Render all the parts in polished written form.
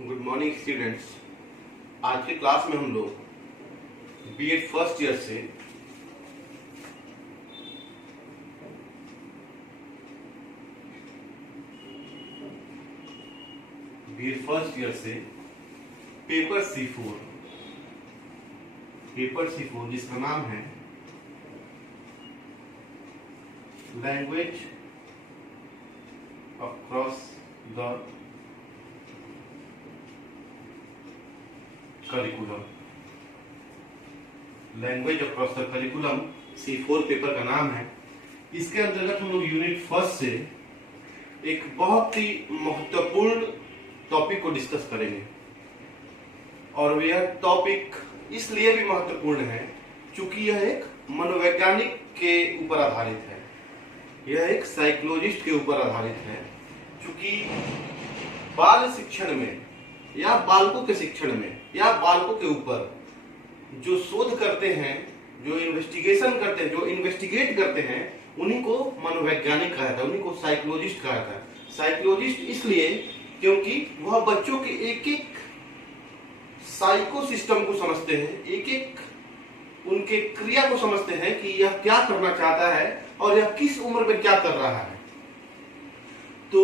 Good morning students. आज के class में हम लोग बीएड फर्स्ट ईयर से पेपर C4 जिसका नाम है language across the curriculum. Language across the curriculum C4 paper का नाम है। इसके अंतर्गत हम लोग यूनिट फर्स्ट से एक बहुत ही महत्वपूर्ण टॉपिक को डिस्कस करेंगे और यह टॉपिक इसलिए भी महत्वपूर्ण है क्योंकि यह एक मनोवैज्ञानिक के ऊपर आधारित है, यह एक साइकोलॉजिस्ट के ऊपर आधारित है। क्योंकि बाल शिक्षण में या बालकों के शिक्षण में या बालकों के ऊपर जो शोध करते हैं, जो इन्वेस्टिगेशन करते हैं, जो इन्वेस्टिगेट करते हैं, उन्हीं को मनोवैज्ञानिक कहा जाता है, उन्हीं को साइकोलॉजिस्ट कहा जाता है। साइकोलॉजिस्ट इसलिए क्योंकि वह बच्चों के एक एक साइको सिस्टम को समझते हैं, एक एक उनके क्रिया को समझते हैं कि यह क्या करना चाहता है और यह किस उम्र में क्या कर रहा है। तो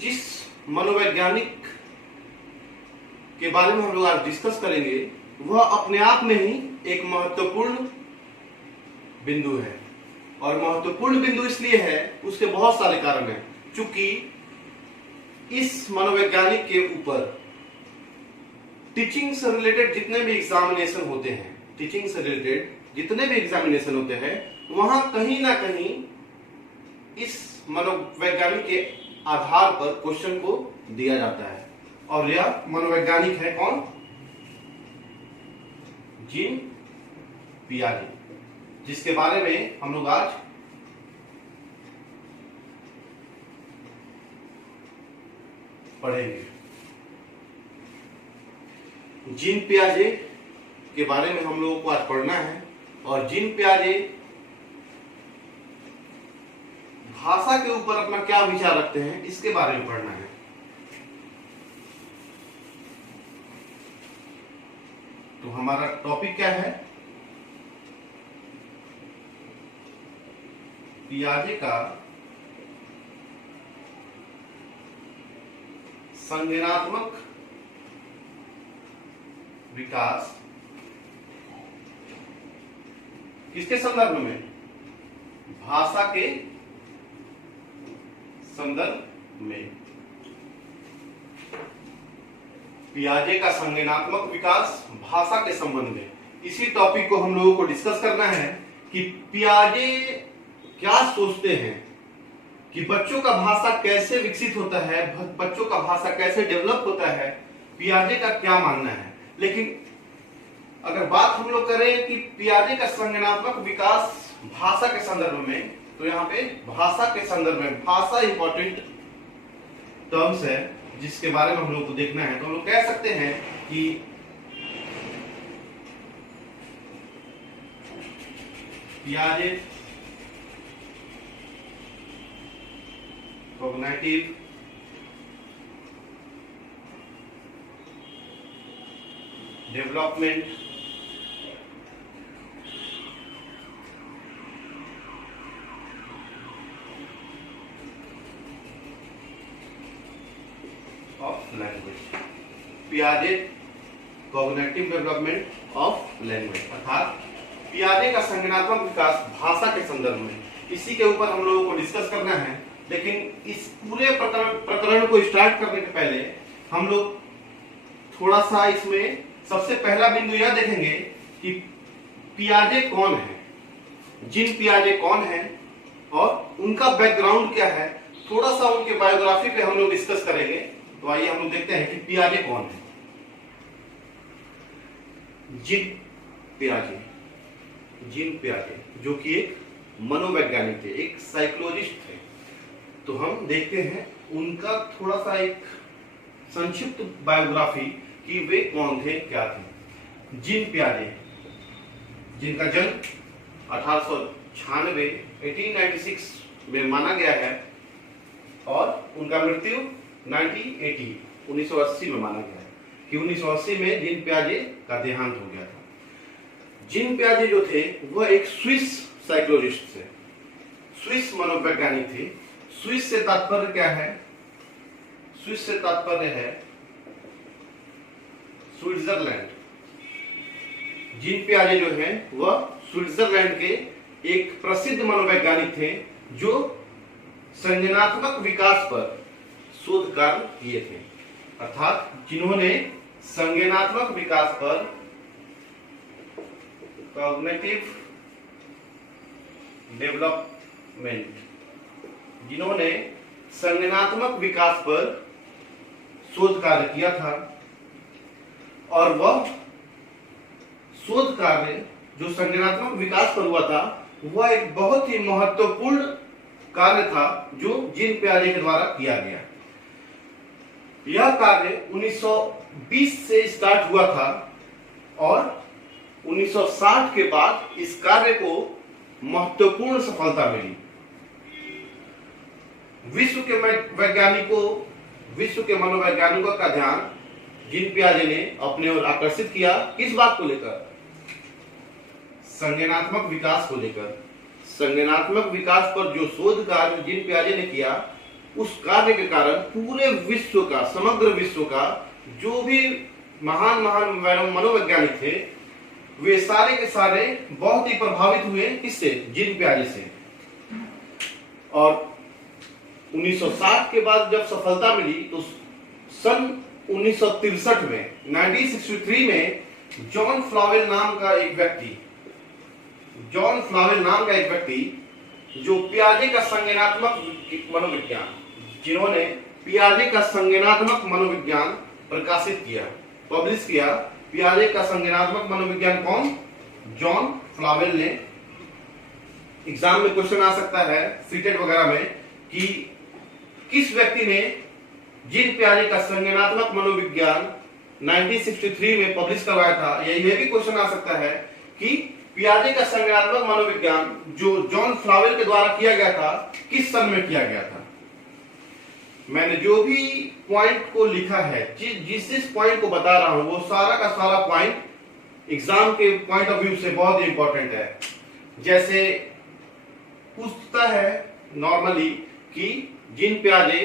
जिस मनोवैज्ञानिक के बारे में हम लोग आज डिस्कस करेंगे वह अपने आप में ही एक महत्वपूर्ण बिंदु है। और महत्वपूर्ण बिंदु इसलिए है, उसके बहुत सारे कारण हैं। क्योंकि इस मनोवैज्ञानिक के ऊपर टीचिंग से रिलेटेड जितने भी एग्जामिनेशन होते हैं, टीचिंग से रिलेटेड जितने भी एग्जामिनेशन होते हैं, वहां कहीं ना कहीं इस मनोवैज्ञानिक के आधार पर क्वेश्चन को दिया जाता है। और यह मनोवैज्ञानिक है कौन? जीन पियाजे, जिसके बारे में हम लोग आज पढ़ेंगे। जीन पियाजे के बारे में हम लोगों को आज पढ़ना है। और जीन पियाजे भाषा के ऊपर अपना क्या विचार रखते हैं, इसके बारे में पढ़ना है। तो हमारा टॉपिक क्या है? पियाजे का संज्ञानात्मक विकास किसके संदर्भ में? भाषा के संदर्भ में। पियाजे का संज्ञानात्मक विकास भाषा के संबंध में। इसी टॉपिक को हम लोगों को डिस्कस करना है कि पियाजे क्या सोचते हैं कि बच्चों का भाषा कैसे विकसित होता है, बच्चों का भाषा कैसे डेवलप होता है, पियाजे का क्या मानना है। लेकिन अगर बात हम लोग करें कि पियाजे का संज्ञानात्मक विकास भाषा के संदर्भ में, तो यहाँ पे भाषा के संदर्भ में, भाषा इंपॉर्टेंट टर्म्स है जिसके बारे में हम लोग को देखना है। तो हम लोग कह सकते हैं कि पियाजे कॉग्निटिव डेवलपमेंट ऑफ लैंग्वेज। पियाजे कॉग्निटिव डेवलपमेंट ऑफ लैंग्वेज, अर्थात पियाजे का संज्ञानात्मक विकास भाषा के संदर्भ में। इसी के ऊपर हम लोगों को डिस्कस करना है। लेकिन इस पूरे प्रकरण को स्टार्ट करने के पहले हम लोग थोड़ा सा इसमें सबसे पहला बिंदु यह देखेंगे कि पियाजे कौन है, जीन पियाजे कौन है और उनका बैकग्राउंड क्या है। थोड़ा सा उनके बायोग्राफी पे हम लोग डिस्कस करेंगे। तो आइए हम लोग देखते हैं कि पियाजे कौन है। जीन पियाजे जो कि एक मनोवैज्ञानिक थे, एक साइकोलॉजिस्ट थे। तो हम देखते हैं उनका थोड़ा सा एक संक्षिप्त बायोग्राफी कि वे कौन थे, क्या थे। जीन पियाजे, जिनका जन्म 1896 1896 में माना गया है और उनका मृत्यु 1980 में माना गया है। कि 1980 में जीन पियाजे का देहांत हो गया था। जीन पियाजे जो थे वह एक स्विस साइकोलॉजिस्ट थे, स्विस मनोवैज्ञानिक थे। स्विस से तात्पर्य क्या है? स्विस से तात्पर्य है स्विट्जरलैंड। जीन पियाजे जो है वह स्विट्जरलैंड के एक प्रसिद्ध मनोवैज्ञानिक थे जो संज्ञानात्मक विकास पर शोध कार्य किए थे, अर्थात जिन्होंने संज्ञानात्मक विकास पर, कॉग्निटिव डेवलपमेंट, जिन्होंने संज्ञानात्मक विकास पर शोध कार्य किया था। और वह शोध कार्य जो संज्ञानात्मक विकास पर हुआ था वह एक बहुत ही महत्वपूर्ण कार्य था जो जीन पियाजे के द्वारा किया गया। यह कार्य 1920 से स्टार्ट हुआ था और 1960 के बाद इस कार्य को महत्वपूर्ण सफलता मिली। विश्व के मनोवैज्ञानिकों का ध्यान जीन पियाजे ने अपने ओर आकर्षित किया। किस बात को लेकर? संज्ञानात्मक विकास को लेकर। संज्ञानात्मक विकास पर जो शोध कार्य जीन पियाजे ने किया, उस कार्य के कारण पूरे विश्व का, समग्र विश्व का जो भी महान मनोवैज्ञानिक थे, वे सारे के सारे बहुत ही प्रभावित हुए। किससे? जीन पियाजे से। और 1960 के बाद जब सफलता मिली तो सन 1963 में 1963 में जॉन फ्लावेल नाम का एक व्यक्ति जो पियाजे का संज्ञानात्मक मनोविज्ञान, जिन्होंने पियाजे का संज्ञानात्मक मनोविज्ञान प्रकाशित किया, पब्लिश किया। पियाजे का संज्ञानात्मक मनोविज्ञान कौन? जॉन फ्लावेल ने। एग्जाम में क्वेश्चन आ सकता है सीटेट वगैरह में कि किस व्यक्ति ने जीन पियाजे का संज्ञानात्मक मनोविज्ञान 1963 में पब्लिश करवाया था। यह भी क्वेश्चन आ सकता है कि पियाजे का संज्ञानात्मक मनोविज्ञान जो जॉन फ्लावेल के द्वारा किया गया था, किस सन में किया गया था। मैंने जो भी पॉइंट को लिखा है, जिस पॉइंट को बता रहा हूं, वो सारा का सारा पॉइंट एग्जाम के पॉइंट ऑफ व्यू से बहुत इंपॉर्टेंट है। जैसे पूछता है नॉर्मली कि जीन पियाजे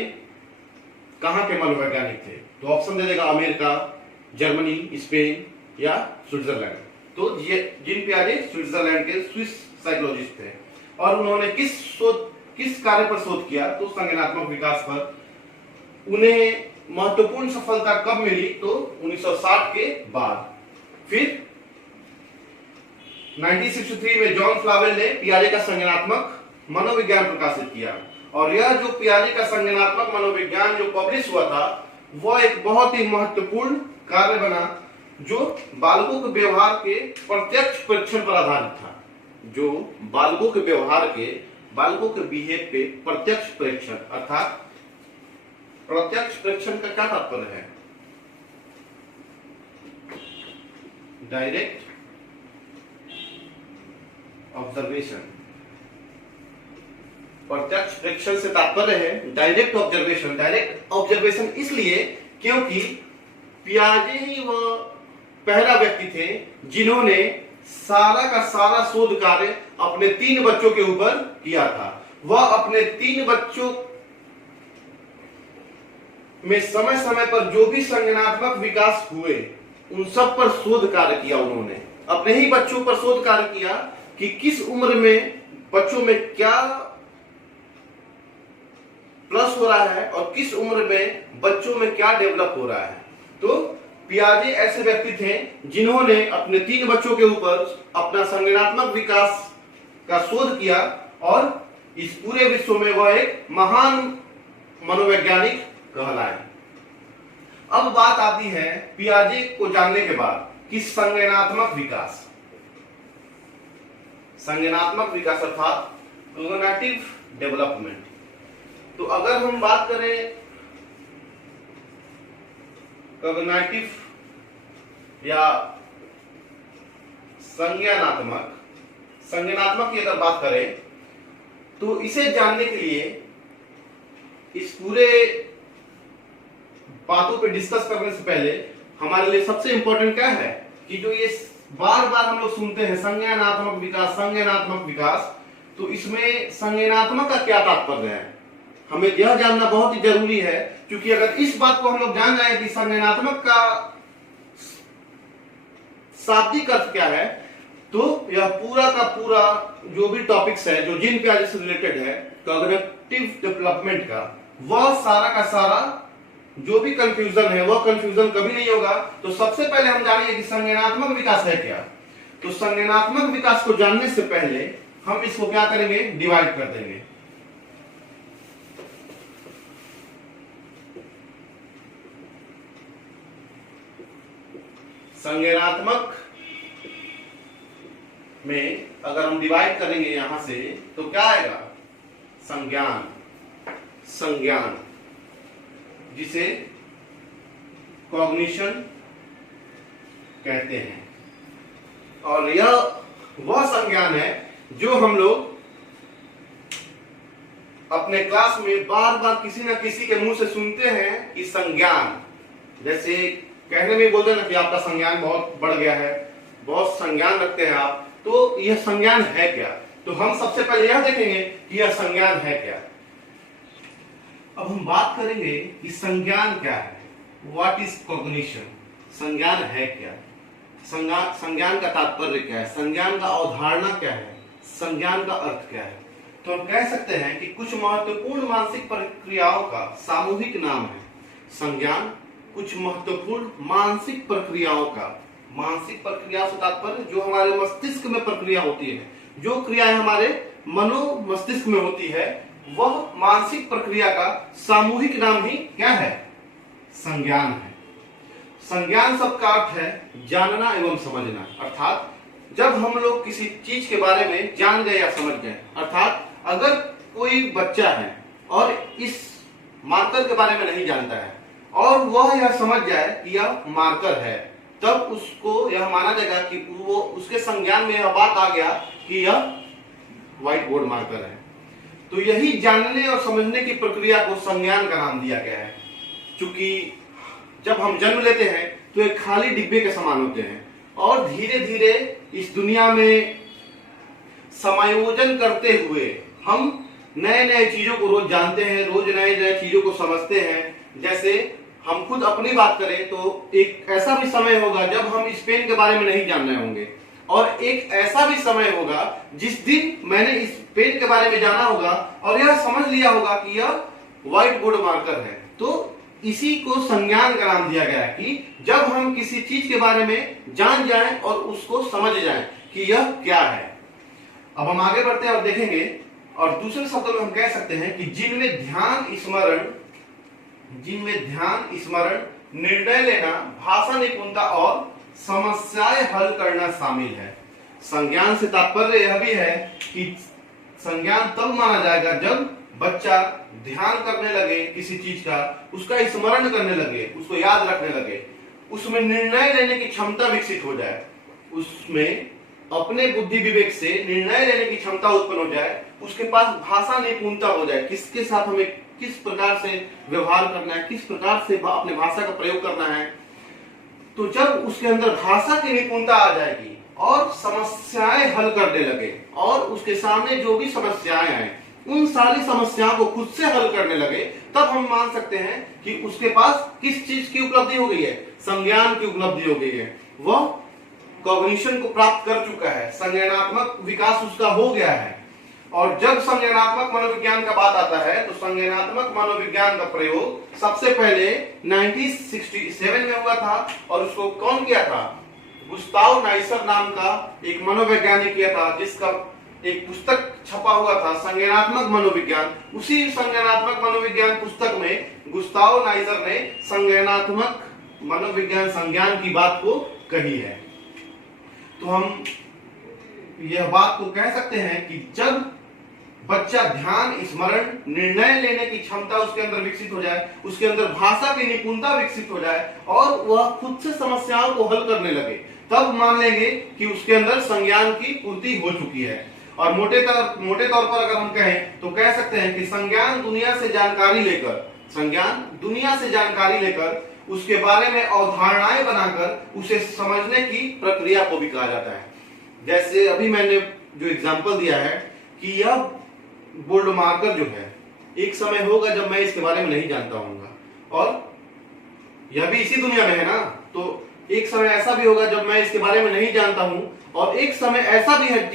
कहां के मनोवैज्ञानिक थे, तो ऑप्शन दे देगा अमेरिका, जर्मनी, स्पेन या स्विट्जरलैंड। तो ये जीन पियाजे स्विट्जरलैंड के स्विस साइकोलॉजिस्ट थे और उन्होंने किस कार्य पर शोध किया? तो संज्ञानात्मक विकास पर। उन्हें महत्वपूर्ण सफलता कब मिली? तो 1960 के बाद। फिर 1963 में जॉन फ्लावेल ने पियाजे का संज्ञानात्मक मनोविज्ञान प्रकाशित किया और यह जो पियाजे का संज्ञानात्मक मनोविज्ञान जो पब्लिश हुआ था, वह एक बहुत ही महत्वपूर्ण कार्य बना जो बालकों के व्यवहार के प्रत्यक्ष परीक्षण पर आधारित था। जो बालकों के बिहेव पे प्रत्यक्ष परीक्षण, अर्थात प्रत्यक्ष परीक्षण का क्या तात्पर्य है? Direct observation. प्रत्यक्ष परीक्षण से तात्पर्य है डायरेक्ट ऑब्जर्वेशन। डायरेक्ट ऑब्जर्वेशन इसलिए क्योंकि पियाजे ही वह पहला व्यक्ति थे जिन्होंने सारा का सारा शोध कार्य अपने 3 बच्चों के ऊपर किया था। वह अपने 3 बच्चों में समय समय पर जो भी संज्ञानात्मक विकास हुए, उन सब पर शोध कार्य किया। उन्होंने अपने ही बच्चों पर शोध कार्य किया कि किस उम्र में बच्चों में क्या प्लस हो रहा है और किस उम्र में बच्चों में क्या डेवलप हो रहा है। तो पियाजे ऐसे व्यक्ति थे जिन्होंने अपने 3 बच्चों के ऊपर अपना संज्ञानात्मक विकास का शोध किया और इस पूरे विश्व में वह एक महान मनोवैज्ञानिक कहलाए। अब बात आती है पियाजे को जानने के बाद कि संज्ञानात्मक विकास अर्थात कॉग्निटिव डेवलपमेंट। तो अगर हम बात करें कॉग्निटिव या संज्ञानात्मक की अगर बात करें तो इसे जानने के लिए, इस पूरे बातों पे डिस्कस करने से पहले हमारे लिए सबसे इंपॉर्टेंट क्या है कि जो ये बार बार हम लोग सुनते हैं संज्ञानात्मक विकास, संज्ञानात्मक विकास, तो इसमें संज्ञानात्मक का क्या तात्पर्य है, हमें यह जानना बहुत ही जरूरी है। क्योंकि अगर इस बात को हम लोग जान जाए कि संज्ञानात्मक का शाब्दिक अर्थ क्या है, तो यह पूरा का पूरा जो भी टॉपिक्स है जो जीन प्याजे से रिलेटेड है, कॉग्निटिव डेवलपमेंट का, वह सारा का सारा जो भी कंफ्यूजन है वह कंफ्यूजन कभी नहीं होगा। तो सबसे पहले हम जानेंगे कि संज्ञानात्मक विकास है क्या। तो संज्ञानात्मक विकास को जानने से पहले हम इसको क्या करेंगे, डिवाइड कर देंगे। संज्ञानात्मक में अगर हम डिवाइड करेंगे यहां से तो क्या आएगा, संज्ञान, संज्ञान जिसे कॉग्निशन कहते हैं। और यह वह संज्ञान है जो हम लोग अपने क्लास में बार बार किसी न किसी के मुंह से सुनते हैं कि संज्ञान, जैसे कहने में बोलते हैं ना कि आपका संज्ञान बहुत बढ़ गया है, बहुत संज्ञान रखते हैं आप, तो यह संज्ञान है क्या। तो हम सबसे पहले यह देखेंगे कि यह संज्ञान है क्या। अब हम बात करेंगे कि संज्ञान क्या है, व्हाट इज कॉग्निशन, संज्ञान है क्या, संज्ञान का तात्पर्य क्या है, संज्ञान का अवधारणा क्या है, संज्ञान का अर्थ क्या है। तो हम कह सकते हैं कि कुछ महत्वपूर्ण मानसिक प्रक्रियाओं का सामूहिक नाम है संज्ञान। कुछ महत्वपूर्ण मानसिक प्रक्रियाओं का, मानसिक प्रक्रिया से तात्पर्य जो हमारे मस्तिष्क में प्रक्रिया होती है, जो क्रियाएं हमारे मनो मस्तिष्क में होती है, वह मानसिक प्रक्रिया का सामूहिक नाम ही क्या है, संज्ञान है। संज्ञान शब्द का अर्थ है जानना एवं समझना। अर्थात जब हम लोग किसी चीज के बारे में जान गए या समझ गए, अर्थात अगर कोई बच्चा है और इस मार्कर के बारे में नहीं जानता है और वह यह समझ जाए कि यह मार्कर है, तब उसको यह माना जाएगा कि वो उसके संज्ञान में यह बात आ गया कि यह व्हाइट बोर्ड मार्कर है। तो यही जानने और समझने की प्रक्रिया को संज्ञान का नाम दिया गया है। क्योंकि जब हम जन्म लेते हैं तो एक खाली डिब्बे के समान होते हैं और धीरे धीरे इस दुनिया में समायोजन करते हुए हम नए नए चीजों को रोज जानते हैं, रोज नए नए चीजों को समझते हैं। जैसे हम खुद अपनी बात करें तो एक ऐसा भी समय होगा जब हम इस पेन के बारे में नहीं जान रहे होंगे, और एक ऐसा भी समय होगा जिस दिन मैंने इस पेन के बारे में जाना होगा और यह समझ लिया होगा कि यह व्हाइट बोर्ड मार्कर है। तो इसी को संज्ञान का नाम दिया गया है कि जब हम किसी चीज के बारे में जान जाएं और उसको समझ जाएं कि यह क्या है। अब हम आगे बढ़ते हैं और देखेंगे, और दूसरे शब्दों में हम कह सकते हैं कि जिनमें ध्यान स्मरण, निर्णय लेना, भाषा निपुणता और समस्याएं हल करना शामिल है। संज्ञान से तात्पर्य यह भी है कि संज्ञान तब माना जाएगा जब बच्चा ध्यान करने लगे किसी चीज का, उसका स्मरण करने लगे, उसको याद रखने लगे, उसमें निर्णय लेने की क्षमता विकसित हो जाए, उसमें अपने बुद्धि विवेक से निर्णय लेने की क्षमता उत्पन्न हो जाए, उसके पास भाषा निपुणता हो जाए, किसके साथ हमें किस प्रकार से व्यवहार करना है, किस प्रकार से अपने भाषा का प्रयोग करना है। तो जब उसके अंदर भाषा की निपुणता आ जाएगी और समस्याएं हल करने लगे और उसके सामने जो भी समस्याएं हैं उन सारी समस्याओं को खुद से हल करने लगे, तब हम मान सकते हैं कि उसके पास किस चीज की उपलब्धि हो गई है, संज्ञान की उपलब्धि हो गई है। वह कॉग्निशन को प्राप्त कर चुका है, संज्ञानात्मक विकास उसका हो गया है। और जब संज्ञानात्मक मनोविज्ञान का बात आता है तो संज्ञानात्मक मनोविज्ञान का प्रयोग सबसे पहले 1967 में हुआ था, और उसको कौन किया था, गुस्ताव नाइसर नाम का एक मनोवैज्ञानिक किया था, जिसका एक पुस्तक छपा हुआ था संज्ञानात्मक मनोविज्ञान। उसी संज्ञानात्मक मनोविज्ञान पुस्तक में गुस्ताव नाइसर ने संज्ञानात्मक मनोविज्ञान, संज्ञान की बात को कही है। तो हम यह बात को कह सकते हैं कि जब बच्चा ध्यान स्मरण, निर्णय लेने की क्षमता उसके अंदर विकसित हो जाए, उसके अंदर भाषा की निपुणता विकसित हो जाए और वह खुद से समस्याओं को हल करने लगे, तब मान लेंगे कि उसके अंदर संज्ञान की पूर्ति हो चुकी है। और मोटे तौर पर अगर हम कहें तो कह सकते हैं कि संज्ञान दुनिया से जानकारी लेकर उसके बारे में अवधारणाएं बनाकर उसे समझने की प्रक्रिया को भी कहा जाता है। जैसे अभी मैंने जो एग्जाम्पल दिया है कि यह बोल्ड मार्कर जो है, एक समय होगा जब मैं इसके बारे में नहीं जानता हूँगा, और यह भी इसी दुनिया में है ना, तो एक समय ऐसा भी होगा जब मैं इसके बारे में नहीं जानता हूं, और एक समय ऐसा भी है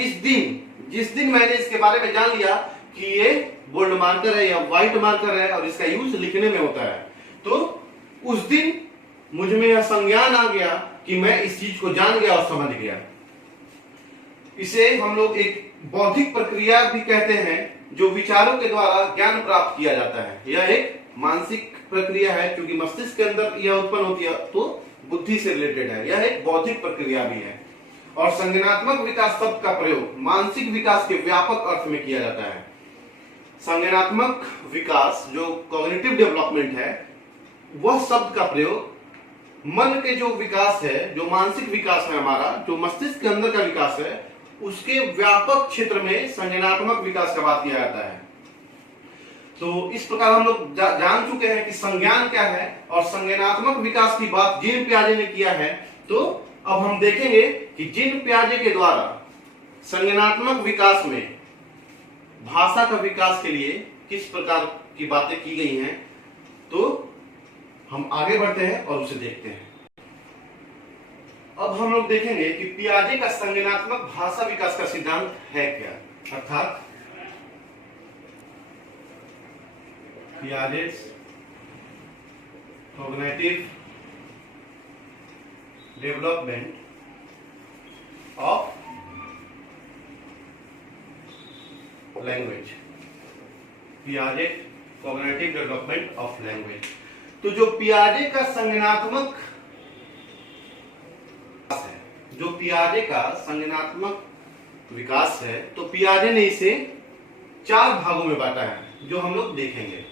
जिस दिन मैंने इसके बारे में जान लिया कि ये बोल्ड मार्कर है या व्हाइट मार्कर है और इसका यूज लिखने में होता है, तो उस दिन मुझ में यह संज्ञान आ गया कि मैं इस चीज को जान गया और समझ गया। इसे हम लोग एक बौद्धिक प्रक्रिया भी कहते हैं, जो विचारों के द्वारा ज्ञान प्राप्त किया जाता है। यह एक मानसिक प्रक्रिया है, क्योंकि मस्तिष्क के अंदर यह उत्पन्न होती है तो बुद्धि से रिलेटेड है। यह एक बौद्धिक प्रक्रिया भी है। और संज्ञानात्मक विकास शब्द का प्रयोग मानसिक विकास के व्यापक अर्थ में किया जाता है। संज्ञानात्मक विकास जो कॉग्निटिव डेवलपमेंट है, वह शब्द का प्रयोग मन के जो विकास है, जो मानसिक विकास है हमारा, जो मस्तिष्क के अंदर का विकास है, उसके व्यापक क्षेत्र में संज्ञानात्मक विकास का बात किया जाता है। तो इस प्रकार हम लोग जान चुके हैं कि संज्ञान क्या है और संज्ञानात्मक विकास की बात जीन पियाजे ने किया है। तो अब हम देखेंगे कि जीन पियाजे के द्वारा संज्ञानात्मक विकास में भाषा का विकास के लिए किस प्रकार की बातें की गई हैं। तो हम आगे बढ़ते हैं और उसे देखते हैं। अब हम लोग देखेंगे कि पियाजे का संज्ञानात्मक भाषा विकास का सिद्धांत है क्या, अर्थात Piaget's cognitive development of language। Piaget cognitive development of language। तो जो पियाजे का संज्ञानात्मक है, जो पियाजे का संज्ञानात्मक विकास है, तो पियाजे ने इसे 4 भागों में बांटा है, जो हम लोग देखेंगे।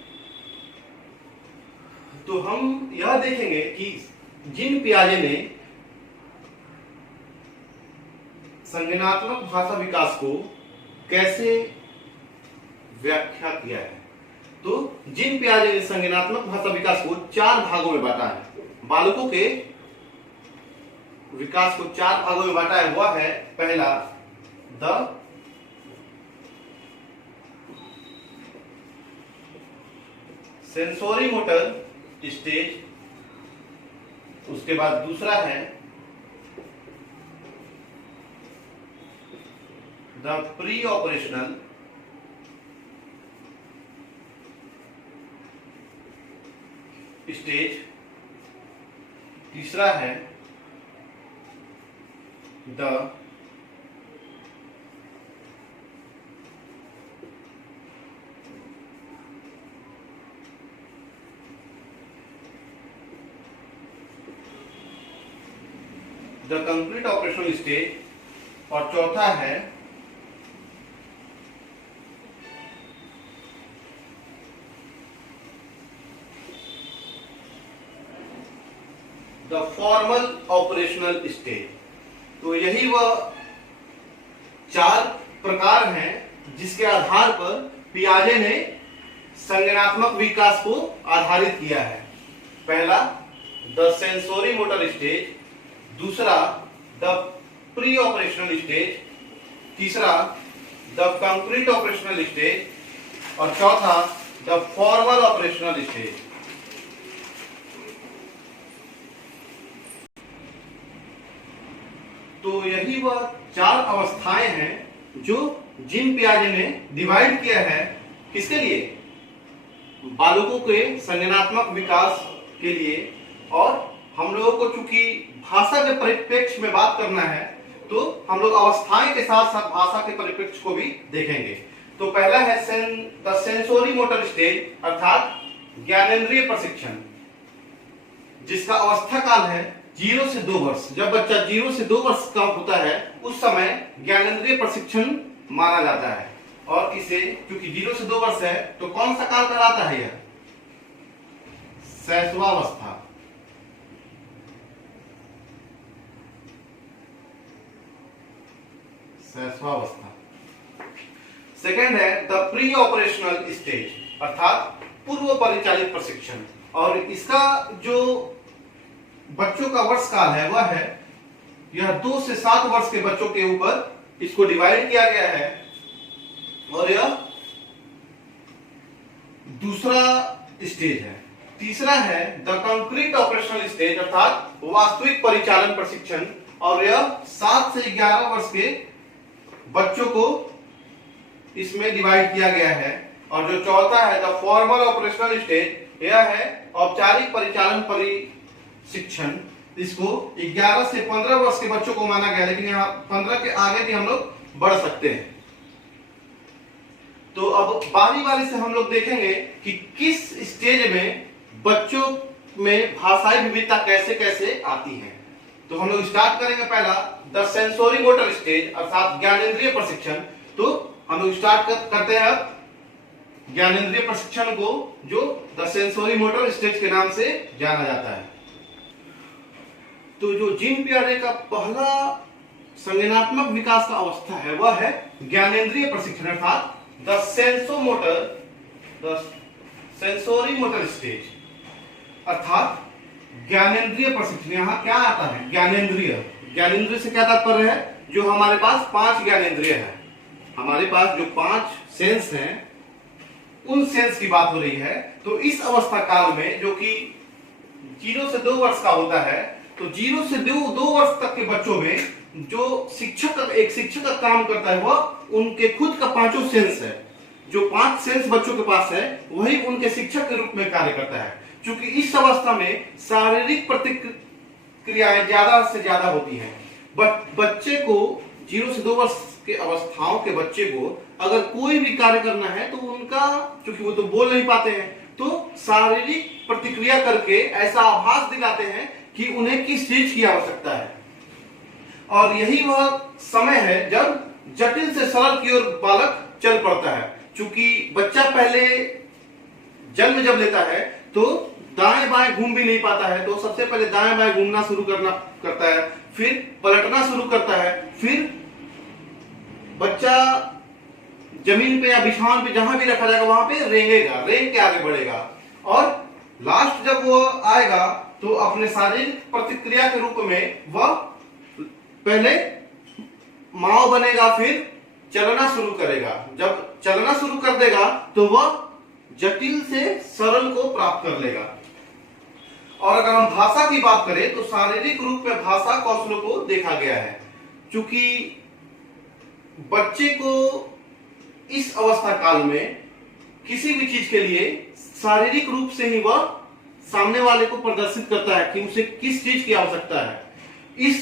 तो हम यह देखेंगे कि जीन पियाजे ने संज्ञानात्मक भाषा विकास को कैसे व्याख्या किया है। तो जीन पियाजे ने संज्ञानात्मक भाषा विकास को 4 भागों में बांटा है। बालकों के विकास को 4 भागों में बांटा है। वह है पहला द सेंसोरी मोटर स्टेज, उसके बाद दूसरा है द प्री ऑपरेशनल स्टेज, तीसरा है द कंप्लीट ऑपरेशनल स्टेज, और चौथा है द फॉर्मल ऑपरेशनल स्टेज। तो यही वह 4 प्रकार हैं जिसके आधार पर पियाजे ने संज्ञानात्मक विकास को आधारित किया है। पहला द सेंसोरी मोटर स्टेज, दूसरा द प्री ऑपरेशनल स्टेज, तीसरा द कंक्रीट ऑपरेशनल स्टेज, और चौथा द फॉर्मल ऑपरेशनल स्टेज। तो यही वह 4 अवस्थाएं हैं जो जीन पियाजे ने डिवाइड किया है। किसके लिए? बालकों के संज्ञानात्मक विकास के लिए। और हम लोगों को चूंकि भाषा के परिप्रेक्ष्य में बात करना है, तो हम लोग अवस्थाएं के साथ साथ भाषा के परिप्रेक्ष्य को भी देखेंगे। तो पहला है द सेंसोरी मोटर स्टेज, अर्थात ज्ञानेंद्रिय प्रशिक्षण, जिसका अवस्था काल है 0 से 2 वर्ष। जब बच्चा 0 से 2 वर्ष का होता है, उस समय ज्ञानेंद्रिय प्रशिक्षण माना जाता है। और इसे क्योंकि 0 से 2 वर्ष है, तो कौन सा काल कहलाता है? यह शैशवावस्था। शैशवावस्था। सेकेंड है द प्री ऑपरेशनल स्टेज, अर्थात पूर्व परिचालित प्रशिक्षण। और इसका जो बच्चों का वर्ष काल है वह है, यह 2 से 7 वर्ष के बच्चों के ऊपर इसको डिवाइड किया गया है। और यह दूसरा स्टेज है। तीसरा है द कंक्रीट ऑपरेशनल स्टेज अर्थात वास्तविक परिचालन प्रशिक्षण, और यह 7 से 11 वर्ष के बच्चों को इसमें डिवाइड किया गया है। और जो चौथा है द फॉर्मल ऑपरेशनल स्टेज, यह है औपचारिक परिचालन प्रशिक्षण, इसको 11 से 15 वर्ष के बच्चों को माना गया, लेकिन यहाँ 15 के आगे भी हम लोग बढ़ सकते हैं। तो अब बारी बारी से हम लोग देखेंगे कि किस स्टेज में बच्चों में भाषाई विविधता कैसे कैसे आती है। तो हम लोग स्टार्ट करेंगे पहला द सेंसोरी मोटर स्टेज अर्थात ज्ञानेंद्रिय प्रशिक्षण। तो हम लोग स्टार्ट करते हैं अब ज्ञानेंद्रिय प्रशिक्षण को, जो द सेंसोरी मोटर स्टेज के नाम से जाना जाता है। तो जो जीन पियाजे का पहला संज्ञानात्मक विकास का अवस्था है वह है ज्ञानेंद्रिय प्रशिक्षण अर्थात द सेंसोरी मोटर स्टेज अर्थात ज्ञानेंद्रिय प्रशिक्षण। यहाँ क्या आता है? ज्ञानेंद्रिय से क्या तात्पर्य है? जो हमारे पास 5 ज्ञानेंद्रिय है, हमारे पास जो 5 सेंस हैं उन सेंस की बात हो रही है। तो इस अवस्था काल में जो कि 0 से 2 वर्ष का होता है, तो 0 से 2 वर्ष तक के बच्चों में जो एक शिक्षक का काम करता है वह उनके खुद का 5 सेंस है। जो 5 सेंस बच्चों के पास है वही उनके शिक्षक के रूप में कार्य करता है। क्योंकि इस अवस्था में शारीरिक प्रतिक्रियाएं ज्यादा से ज्यादा होती हैं। बच्चे को 0 से 2 वर्ष के अवस्थाओं के बच्चे को अगर कोई भी कार्य करना है तो उनका, क्योंकि वो तो बोल नहीं पाते हैं, तो शारीरिक प्रतिक्रिया करके ऐसा आभास दिलाते हैं कि उन्हें किस चीज की आवश्यकता है। और यही वह समय है जब जटिल से सरल की ओर बालक चल पड़ता है। क्योंकि बच्चा पहले जन्म जब लेता है तो दाएं बाएं घूम भी नहीं पाता है, तो सबसे पहले दाएं बाएं घूमना शुरू करता है, फिर पलटना शुरू करता है, फिर बच्चा जमीन पे या बिछावन पे जहां भी रखा जाएगा वहां पे रेंगेगा, रेंग के आगे बढ़ेगा, और लास्ट जब वो आएगा तो अपने शारीरिक प्रतिक्रिया के रूप में वह पहले माओ बनेगा, फिर चलना शुरू करेगा। जब चलना शुरू कर देगा तो वह जटिल से सरल को प्राप्त कर लेगा। और अगर हम भाषा की बात करें तो शारीरिक रूप में भाषा कौशलों को देखा गया है। क्योंकि बच्चे को इस अवस्था काल में किसी भी चीज के लिए शारीरिक रूप से ही वह सामने वाले को प्रदर्शित करता है कि उसे किस चीज की आवश्यकता है। इस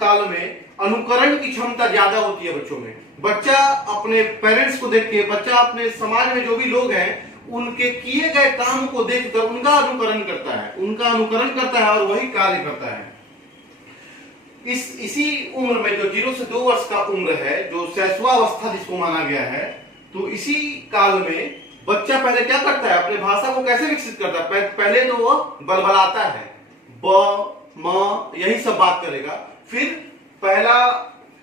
काल में अनुकरण की क्षमता ज्यादा होती है बच्चों में। बच्चा अपने पेरेंट्स को देख के, बच्चा अपने समाज में जो भी लोग हैं उनके किए गए काम को देखकर उनका अनुकरण करता है और वही कार्य करता है। इसी उम्र में जो 0 से 2 वर्ष का उम्र है, जो शैशवावस्था जिसको माना गया है, तो इसी काल में बच्चा पहले क्या करता है? अपने भाषा को कैसे विकसित करता है? पहले तो वो बलबलाता है, ब म यही सब बात करेगा। फिर पहला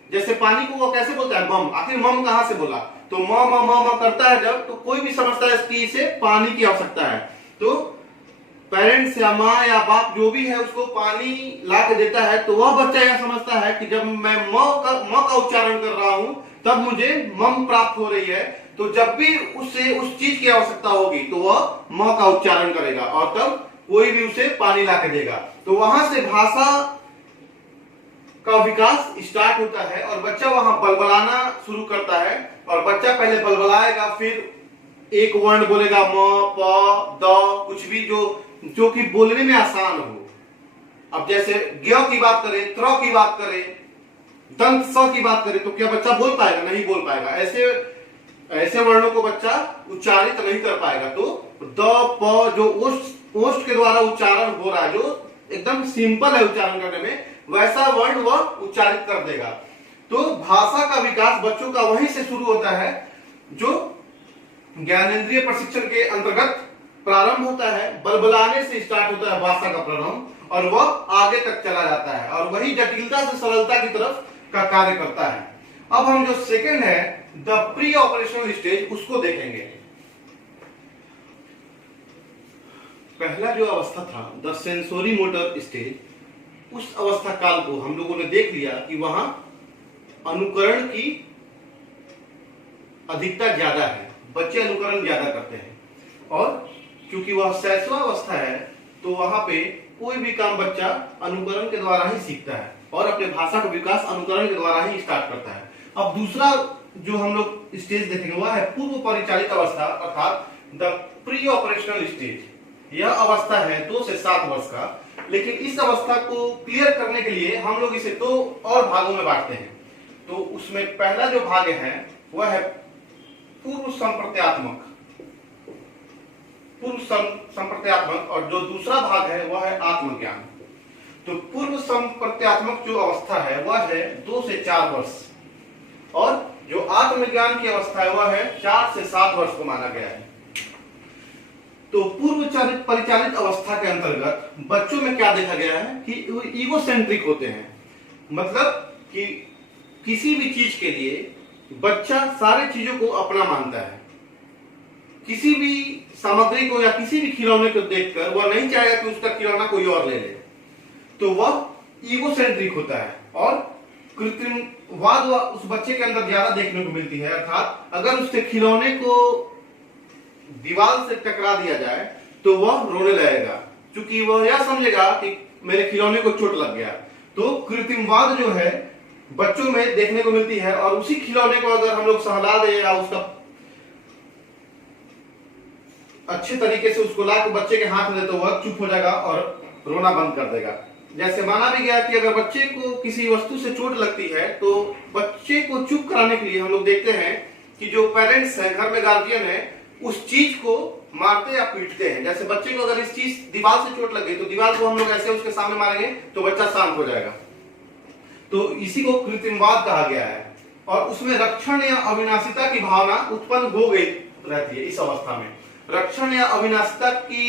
जैसे पानी को वो कैसे बोलता है? मम। आखिर मम कहां से बोला? तो म करता है जब, तो कोई भी समझता है कि इसे पानी की आवश्यकता है, तो पेरेंट्स या माँ या बाप जो भी है उसको पानी ला के देता है। तो वह बच्चा यह समझता है कि जब मैं म का उच्चारण कर रहा हूं तब मुझे मम प्राप्त हो रही है, तो जब भी उसे उस चीज की आवश्यकता होगी तो वह म का उच्चारण करेगा और तब कोई भी उसे पानी ला के देगा। तो वहां से भाषा का विकास स्टार्ट होता है और बच्चा वहां बलबलाना शुरू करता है। और बच्चा पहले बलबलाएगा, फिर एक वर्ण बोलेगा, म प द, कुछ भी जो कि बोलने में आसान हो। अब जैसे ज्ञ की बात करें, त्र की बात करें, दंत स की बात करें, तो क्या बच्चा बोल पाएगा? नहीं बोल पाएगा। ऐसे वर्णों को बच्चा उच्चारित नहीं कर पाएगा। तो द प जो ओष्ठ के द्वारा उच्चारण हो रहा है, जो एकदम सिंपल है उच्चारण करने में, वैसा वर्ण वह उच्चारित कर देगा। तो भाषा का विकास बच्चों का वहीं से शुरू होता है, जो ज्ञानेंद्रिय प्रशिक्षण के अंतर्गत प्रारंभ होता है। बलबलाने से स्टार्ट होता है भाषा का प्रारंभ, और वह आगे तक चला जाता है और वही जटिलता से सरलता की तरफ का कार्य करता है। अब हम जो सेकंड है द प्री ऑपरेशनल स्टेज, उसको देखेंगे। पहला जो अवस्था था द सेंसोरी मोटर स्टेज, उस अवस्था काल को हम लोगों ने देख लिया कि वहां अनुकरण की अधिकता ज्यादा है, बच्चे अनुकरण ज्यादा करते हैं। और क्योंकि वह शैशवावस्था है तो वहां पे कोई भी काम बच्चा अनुकरण के द्वारा ही सीखता है और अपने भाषा का विकास अनुकरण के द्वारा ही स्टार्ट करता है। अब दूसरा जो हम लोग स्टेज देखेंगे वह है पूर्व परिचालित अवस्था अर्थात द प्री ऑपरेशनल स्टेज। यह अवस्था है 2 से 7 वर्ष का, लेकिन इस अवस्था को क्लियर करने के लिए हम लोग इसे 2 और भागों में बांटते हैं। तो उसमें पहला जो भाग है वह है पूर्व संप्रत्यात्मक और जो दूसरा भाग है वह है आत्मज्ञान। तो पूर्व संप्रत्यात्मक जो अवस्था है वह है 2 से 4 वर्ष और जो आत्मज्ञान की अवस्था है वह है 4 से 7 वर्ष को माना गया है। तो पूर्व परिचालित अवस्था के अंतर्गत बच्चों में क्या देखा गया है कि वो ईगोसेंट्रिक होते हैं, मतलब कि किसी भी चीज के लिए बच्चा सारी चीजों को अपना मानता है। किसी भी सामग्री को या किसी भी खिलौने को देखकर वह नहीं चाहेगा कि उसका खिलौना कोई और ले ले, तो वह ईगोसेंट्रिक होता है। और कृत्रिमवाद उस बच्चे के अंदर ज्यादा देखने को मिलती है, अर्थात अगर उसके खिलौने को दीवार से टकरा दिया जाए तो वह रोने लगेगा, क्योंकि वह यह समझेगा कि मेरे खिलौने को चोट लग गया। तो कृत्रिमवाद जो है बच्चों में देखने को मिलती है और उसी खिलौने को अगर हम लोग सहला दे या उसका अच्छे तरीके से उसको लाकर बच्चे के हाथ में दे तो वह चुप हो जाएगा और रोना बंद कर देगा। जैसे माना भी गया कि अगर बच्चे को किसी वस्तु से चोट लगती है तो बच्चे को चुप कराने के लिए हम लोग देखते हैं कि जो पेरेंट्स हैं, घर में गार्जियन है, उस चीज को मारते या पीटते हैं। जैसे बच्चे को अगर इस चीज दीवार से चोट लग गई तो दीवार को हम लोग ऐसे उसके सामने मारेंगे तो बच्चा शांत हो जाएगा। तो इसी को कृत्रिमवाद कहा गया है और उसमें रक्षण या अविनाशिता की भावना उत्पन्न हो गई रहती है। इस अवस्था में रक्षण या अविनाशिता की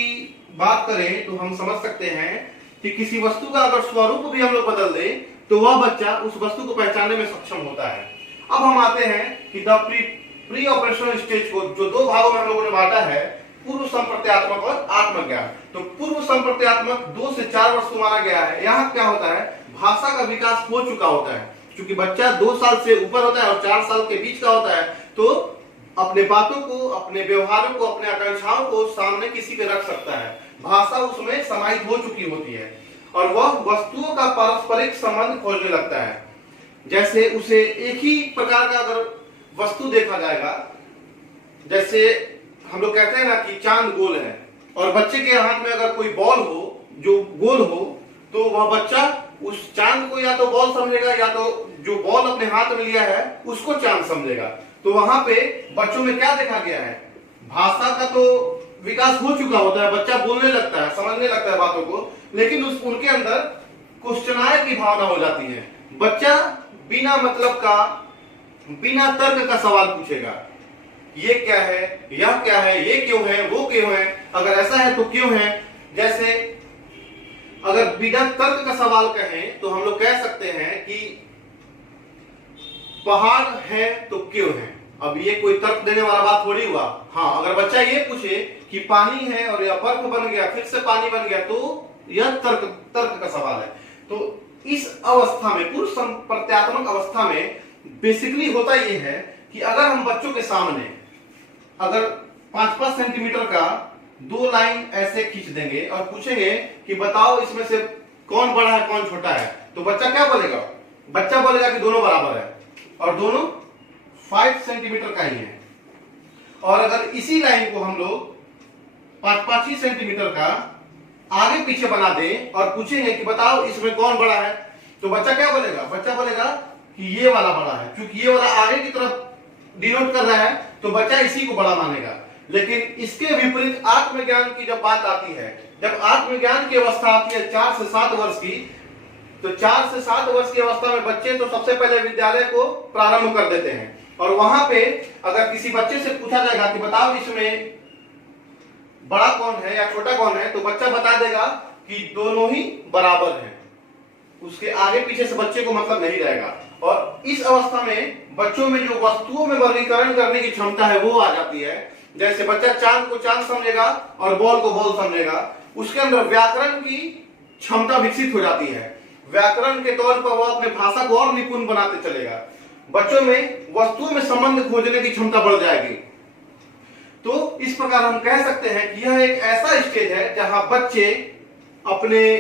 बात करें तो हम समझ सकते हैं कि किसी वस्तु का अगर स्वरूप भी हम लोग बदल दें तो वह बच्चा उस वस्तु को पहचानने में सक्षम होता है। अब हम आते हैं कि द प्री ऑपरेशनल स्टेज को जो 2 भागों में हम लोगों ने बांटा है, पूर्व संप्रत्यात्मक और आत्मज्ञान। तो पूर्व संप्रत्यात्मक 2 से 4 वर्ष को माना गया है। यहाँ क्या होता है, भाषा का विकास हो चुका होता है। क्योंकि बच्चा 2 साल से ऊपर होता है और 4 साल के बीच का होता है, तो अपने बातों को, अपने व्यवहारों को, अपने आकांक्षाओं को सामने किसी पे रख सकता है। भाषा उसमें समाहित हो चुकी होती है और वह वस्तुओं का पारस्परिक संबंध खोजने लगता है। जैसे उसे एक ही प्रकार का अगर वस्तु देखा जाएगा, जैसे हम लोग कहते हैं ना कि चांद गोल है और बच्चे के हाथ में अगर कोई बॉल हो जो गोल हो तो वह बच्चा उस चांद को या तो बॉल समझेगा या तो जो बॉल अपने हाथ में लिया है उसको चांद समझेगा। तो वहां पे बच्चों में क्या देखा गया है, भाषा का तो विकास हो चुका होता है, बच्चा बोलने लगता है, समझने लगता है बातों को, लेकिन उनके अंदर क्वेश्चनायर की भावना हो जाती है। बच्चा बिना मतलब का, बिना तर्क का सवाल पूछेगा, ये क्या है, यह क्या है, ये क्यों है, वो क्यों है, अगर ऐसा है तो क्यों है। जैसे अगर बिना तर्क का सवाल कहें तो हम लोग कह सकते हैं कि पहाड़ है तो क्यों है। अब ये कोई तर्क देने वाला बात थोड़ी हुआ। हाँ, अगर बच्चा ये पूछे कि पानी है और यह बर्फ बन गया, फिर से पानी बन गया, तो यह तर्क का सवाल है। तो इस अवस्था में, पूर्व संप्रत्यात्मक अवस्था में बेसिकली होता यह है कि अगर हम बच्चों के सामने अगर 5-5 सेंटीमीटर का 2 लाइन ऐसे खींच देंगे और पूछेंगे कि बताओ इसमें से कौन बड़ा है कौन छोटा है, तो बच्चा क्या बोलेगा, बच्चा बोलेगा कि दोनों बराबर है और दोनों 5 सेंटीमीटर का ही है। और अगर इसी लाइन को हम लोग 5-5 ही सेंटीमीटर का आगे पीछे बना दें और पूछेंगे कि बताओ इसमें कौन बड़ा है, तो बच्चा क्या बोलेगा, बच्चा बोलेगा कि ये वाला बड़ा है, क्योंकि ये वाला आगे की तरफ डिनोट कर रहा है तो बच्चा इसी को बड़ा मानेगा। लेकिन इसके विपरीत आत्मज्ञान की जब बात आती है, जब आत्मज्ञान की अवस्था आती है 4 से 7 वर्ष की, तो 4 से 7 वर्ष की अवस्था में बच्चे तो सबसे पहले विद्यालय को प्रारंभ कर देते हैं और वहां पे अगर किसी बच्चे से पूछा जाएगा कि बताओ इसमें बड़ा कौन है या छोटा कौन है, तो बच्चा बता देगा कि दोनों ही बराबर हैं। उसके आगे पीछे से बच्चे को मतलब नहीं रहेगा। और इस अवस्था में बच्चों में जो वस्तुओं में वर्गीकरण करने की क्षमता है वो आ जाती है। जैसे बच्चा चांद को चांद समझेगा और बॉल को बॉल समझेगा, उसके अंदर व्याकरण की क्षमता विकसित हो जाती है। व्याकरण के तौर पर वह अपने भाषा को और निपुण बनाते चलेगा। बच्चों में वस्तुओं में संबंध खोजने की क्षमता बढ़ जाएगी। तो इस प्रकार हम कह सकते हैं कि यह एक ऐसा स्टेज है जहां बच्चे अपने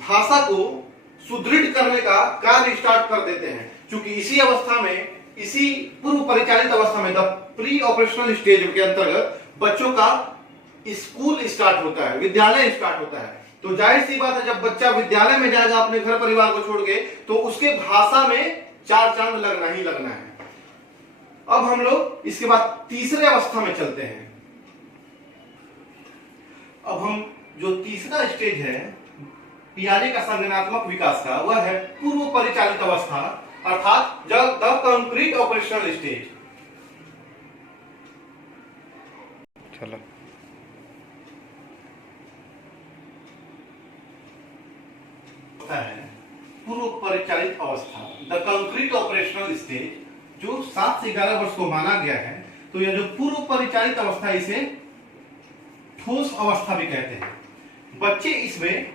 भाषा को सुदृढ़ करने का कार्य स्टार्ट कर देते हैं, क्योंकि इसी अवस्था में, इसी पूर्व परिचालित अवस्था में, द प्री ऑपरेशनल स्टेज के अंतर्गत बच्चों का स्कूल स्टार्ट होता है, विद्यालय स्टार्ट होता है। तो जाहिर सी बात है, जब बच्चा विद्यालय में जाएगा अपने घर परिवार को छोड़ के, तो उसके भाषा में चार चांद लगना ही लगना है। अब हम लोग इसके बाद तीसरे अवस्था में चलते हैं। अब हम जो तीसरा स्टेज है पियाजे का संज्ञानात्मक विकास का, वह है पूर्व परिचालित अवस्था, अर्थात जब द कंक्रीट ऑपरेशनल स्टेज। चलो है पूर्व परिचालित अवस्था, द कंक्रीट ऑपरेशनल स्टेज, जो 7 से 11 वर्ष को माना गया है। तो यह जो पूर्व परिचालित अवस्था, इसे ठोस अवस्था भी कहते हैं। बच्चे इसमें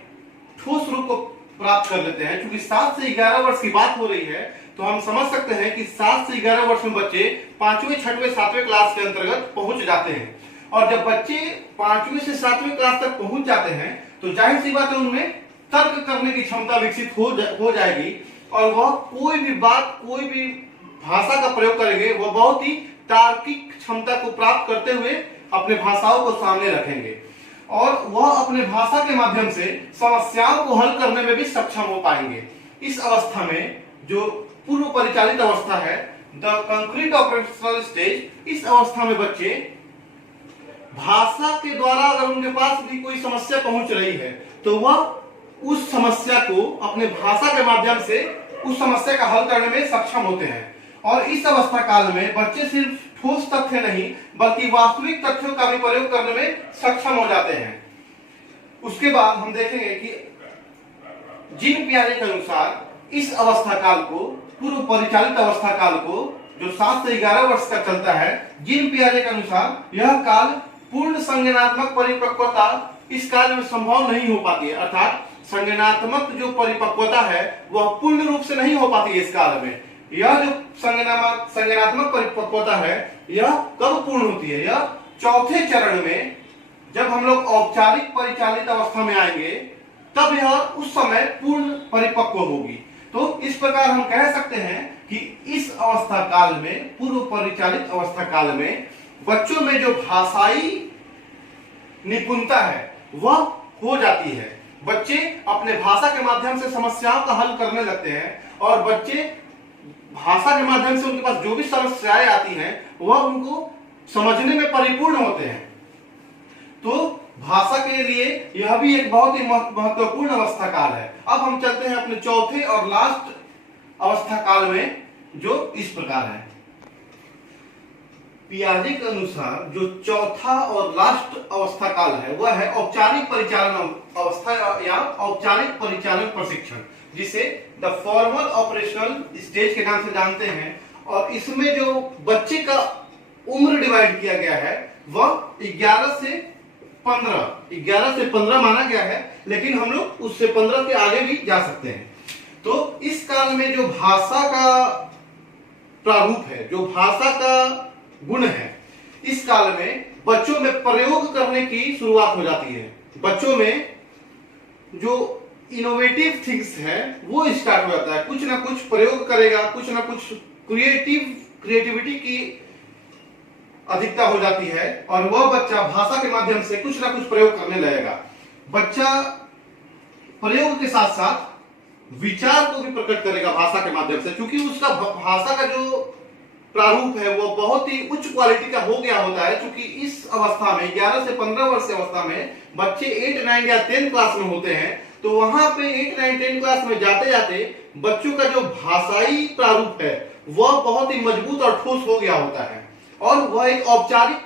ठोस रूप को प्राप्त कर लेते हैं। क्योंकि 7 से 11 वर्ष की बात हो रही है, तो हम समझ सकते हैं कि 7 से 11 वर्ष में बच्चे 5वीं, 6वीं, 7वीं क्लास के अंतर्गत पहुंच जाते हैं। और जब बच्चे 5वीं से 7वीं क्लास तक पहुंच जाते हैं, तो जाहिर सी बात है उनमें तर्क करने की क्षमता विकसित हो जाएगी, और वह कोई भी बात, कोई भी भाषा का प्रयोग करेंगे, वह बहुत ही तार्किक क्षमता को प्राप्त करते हुए अपने भाषाओं को सामने रखेंगे, और वह अपने भाषा के माध्यम से समस्याओं को हल करने में भी सक्षम हो पाएंगे। इस अवस्था में, जो पूर्व परिचालित अवस्था है, द कंक्रीट ऑपरेशनल स्टेज, इस अवस्था में बच्चे भाषा के द्वारा अगर उनके पास भी कोई समस्या पहुंच रही है, तो वह उस समस्या को अपने भाषा के माध्यम से उस समस्या का हल करने में सक्षम होते हैं। और इस अवस्था काल में बच्चे सिर्फ ठोस तथ्य नहीं, बल्कि वास्तविक तथ्यों का भी प्रयोग करने में सक्षम हो जाते हैं। उसके बाद हम देखेंगे कि जीन पियाजे के अनुसार इस अवस्था काल को, पूर्व परिचालित अवस्था काल को, जो 7 से 11 वर्ष का चलता है, जीन पियाजे के अनुसार यह काल पूर्ण संज्ञानात्मक परिपक्वता इस काल में संभव नहीं हो पाती है। अर्थात संज्ञानात्मक जो परिपक्वता है वह पूर्ण रूप से नहीं हो पाती है इस काल में। यह जो संज्ञानात्मक परिपक्वता है, यह कब पूर्ण होती है? यह चौथे चरण में, जब हम लोग औपचारिक परिचालित अवस्था में आएंगे, तब यह उस समय पूर्ण परिपक्व होगी। तो इस प्रकार हम कह सकते हैं कि इस अवस्था काल में, पूर्व परिचालित अवस्था काल में, बच्चों में जो भाषाई निपुणता है वह हो जाती है। बच्चे अपने भाषा के माध्यम से समस्याओं का हल करने लगते हैं, और बच्चे भाषा के माध्यम से उनके पास जो भी समस्याएं आती हैं वह उनको समझने में परिपूर्ण होते हैं। तो भाषा के लिए यह भी एक बहुत ही महत्वपूर्ण अवस्था काल है। अब हम चलते हैं अपने चौथे और लास्ट अवस्था काल में, जो इस प्रकार है। पियाजे के अनुसार जो चौथा और लास्ट अवस्था काल है, वह है औपचारिक परिचालन अवस्था या औपचारिक परिचालन प्रशिक्षण, जिसे द फॉर्मल ऑपरेशनल स्टेज के नाम से जानते हैं। और इसमें जो बच्चे का उम्र डिवाइड किया गया है वह 11 से 15 माना गया है, लेकिन हम लोग उससे 15 के आगे भी जा सकते हैं। तो इस काल में जो भाषा का प्रारूप है, जो भाषा का गुण है, इस काल में बच्चों में प्रयोग करने की शुरुआत हो जाती है। बच्चों में जो इनोवेटिव थिंग्स है वो स्टार्ट हो जाता है, कुछ ना कुछ प्रयोग करेगा, कुछ ना कुछ क्रिएटिविटी की अधिकता हो जाती है, और वह बच्चा भाषा के माध्यम से कुछ ना कुछ प्रयोग करने लगेगा। बच्चा प्रयोग के साथ साथ विचार को भी प्रकट करेगा भाषा के माध्यम से, क्योंकि उसका भाषा का जो प्रारूप है वो बहुत ही उच्च क्वालिटी का हो गया होता है। क्योंकि इस अवस्था में 11 से 15 वर्ष की अवस्था में बच्चे 8, 9 या 10 क्लास में होते हैं, तो वहां पे 8, 9, 10 क्लास में जाते जाते बच्चों का जो भाषाई प्रारूप है वह बहुत ही मजबूत और ठोस हो गया होता है, और वह एक औपचारिक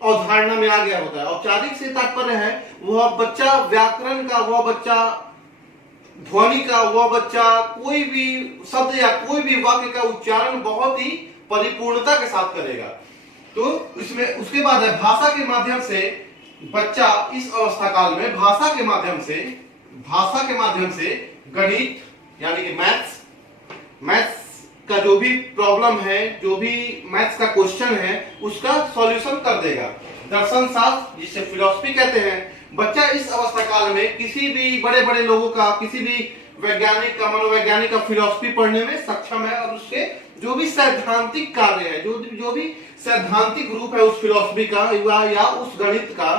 अवधारणा में आ गया होता है। औपचारिक से तात्पर्य है वह बच्चा व्याकरण का, वह बच्चा ध्वनि का, वह बच्चा कोई भी शब्द या कोई भी वाक्य का उच्चारण बहुत ही परिपूर्णता के साथ करेगा। तो इसमें उसके बाद है भाषा के माध्यम से बच्चा इस अवस्था काल में भाषा के माध्यम से गणित, यानी कि मैथ्स का जो भी प्रॉब्लम है, जो भी मैथ्स का क्वेश्चन है, उसका सॉल्यूशन कर देगा। दर्शन शास्त्र जिसे फिलॉसफी कहते हैं, बच्चा इस अवस्था काल में किसी भी बड़े बड़े लोगों का, किसी भी वैज्ञानिक का, मनोवैज्ञानिक का फिलॉसफी पढ़ने में सक्षम है, और उसके जो भी सैद्धांतिक कार्य है, जो भी सैद्धांतिक रूप है उस फिलॉसफी का या उस गणित का,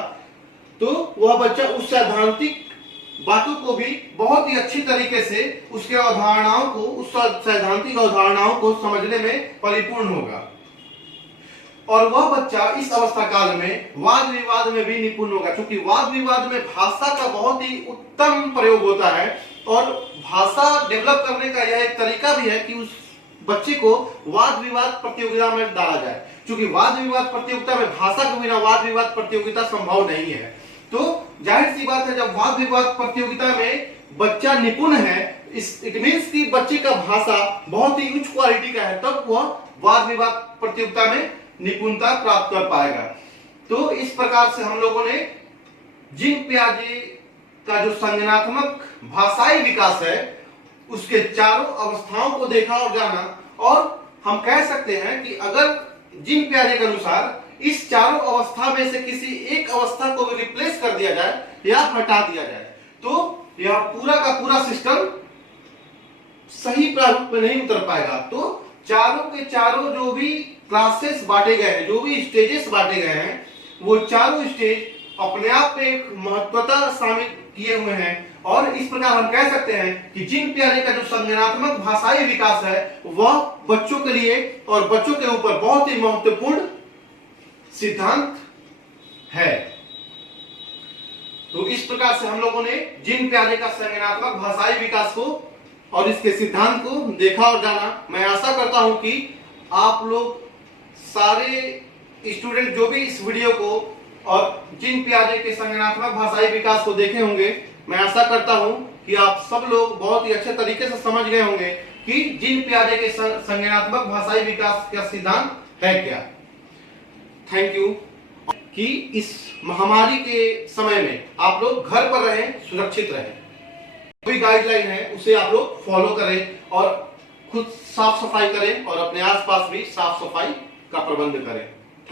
तो वह बच्चा उस सैद्धांतिक बातों को भी बहुत ही अच्छी तरीके से, उसके अवधारणाओं को, उस सैद्धांतिक अवधारणाओं को समझने में परिपूर्ण होगा। और वह बच्चा इस अवस्था काल में वाद विवाद में भी निपुण होगा, क्योंकि वाद विवाद में भाषा का बहुत ही उत्तम प्रयोग होता है, और भाषा डेवलप करने का यह एक तरीका भी है कि उस बच्चे को वाद विवाद प्रतियोगिता में डाला जाए, क्योंकि वाद विवाद प्रतियोगिता में भाषा के बिना वाद विवाद प्रतियोगिता संभव नहीं है। तो जाहिर सी बात है, जब वाद विवाद प्रतियोगिता में बच्चा निपुण है, इट मीन्स कि बच्चे का भाषा बहुत ही उच्च क्वालिटी का है, तब वह वाद विवाद प्रतियोगिता में निपुणता प्राप्त कर पाएगा। तो इस प्रकार से हम लोगों ने जीन पियाजे का जो संज्ञानात्मक भाषाई विकास है, उसके चारों अवस्थाओं को देखा और जाना, और हम कह सकते हैं कि अगर जीन पियाजे के अनुसार इस चारों अवस्था में से किसी एक अवस्था को रिप्लेस कर दिया जाए या हटा दिया जाए, तो यह पूरा का पूरा सिस्टम सही प्रारूप में नहीं उतर पाएगा। तो चारों के चारों जो भी क्लासेस बांटे गए हैं, जो भी स्टेजेस बांटे गए हैं, वो चारों स्टेज अपने आप में एक महत्वता शामिल किए हुए हैं, और इस प्रकार हम कह सकते हैं कि जीन पियाजे का जो संज्ञानात्मक भाषाई विकास है, वह बच्चों के लिए और बच्चों के ऊपर बहुत ही महत्वपूर्ण सिद्धांत है। तो इस प्रकार से हम लोगों ने जीन पियाजे का संज्ञानात्मक भाषाई विकास को और इसके सिद्धांत को देखा और जाना। मैं आशा करता हूं कि आप लोग सारे स्टूडेंट जो भी इस वीडियो को और जीन पियाजे के संज्ञानात्मक भाषाई विकास को देखे होंगे, मैं आशा करता हूं कि आप सब लोग बहुत ही अच्छे तरीके से समझ गए होंगे कि जीन पियाजे के संज्ञानात्मक भाषाई विकास का सिद्धांत है क्या। Thank you. कि इस महामारी के समय में आप लोग घर पर रहें, सुरक्षित रहें, कोई गाइडलाइन है उसे आप लोग फॉलो करें, और खुद साफ सफाई करें, और अपने आसपास भी साफ सफाई का प्रबंध करें।